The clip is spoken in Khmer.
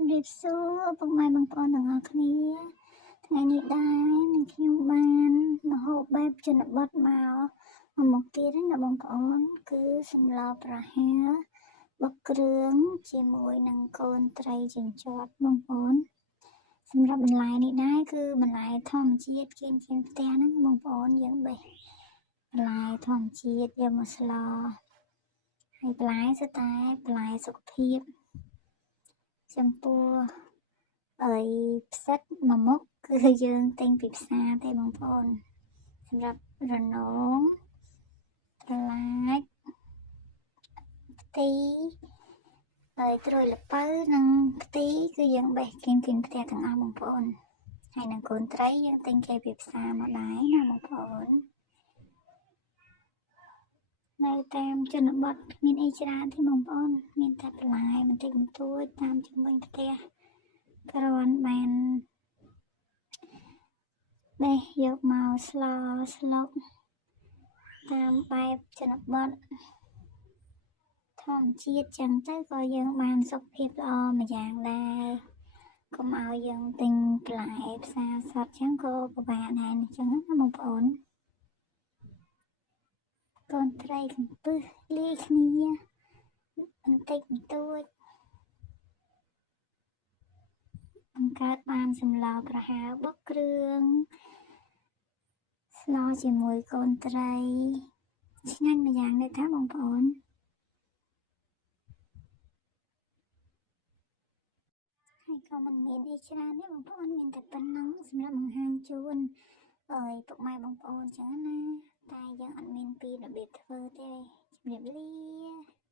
ជំរាបសួរពុកម៉ែបងប្អូនទាំងអស់គ្នាថ្ងៃនេះដែរនឹងខ្ញុំបានម្ហូបបែបជនបទមកមុខទៀតណាបងប្អូនគឺសម្លប្រហើរបុកគ្រឿងជាមួយនឹងកូនត្រីចិញ្ច្រាត់បងប្អូនសម្រាប់បន្លែនេះដែរគឺបន្លែធម្មជាតិគៀនផ្ទះហ្នឹងបងប្អូនយើងបេះបន្លែធម្មជាតិយកមកស្លហើយបន្លែសុទ្ធតែបន្លែសុខភាពចំពោះផ្សិតមួយមុខគឺយើងទិញពីផ្សារទេបងប្អូនសម្រាប់រនងត្រឡាចផ្ទីហើយត្រួយល្ពៅនិងផ្ទីគឺយើងបេះគៀនផ្ទះទាំងអស់បងប្អូនហើយនឹងកូនត្រីយើងទិញគេពីផ្សារមកដែរណាបងប្អូននៅតាមជនបទគ្មានអីច្រើនទេបងប្អូនមានតែបន្លែបន្តិចបន្តួចតាមជុំវិញផ្ទះគ្រាន់បានបេះយកមកស្លុកតាមបែបជនបទធម្មជាតិចឹងទៅក៏យើងបានសុខភាពល្អមួយយ៉ាងដែរកុំឲ្យយើងទិញបន្លែផ្សារសតចឹងក៏ពិបាកដែរចឹងណាបងប្អូនកូនត្រីកំពឹសលាយគ្នាបន្តិចបន្តួចបង្កើតបានសម្លប្រហើរបុកគ្រឿងស្លជាមួយកូនត្រីឆ្ងាញ់ម្យ៉ាងដែរថាបងប្អូនហើយក៏មិនមានអីច្រើនទេបងប្អូនមានតែប៉ុណ្ណឹងសម្រាប់បង្ហាញជូនពុកម៉ែបងប្អូនចឹងណាតែយើងអត់មានពីរបៀបធ្វើទេជំរាបលា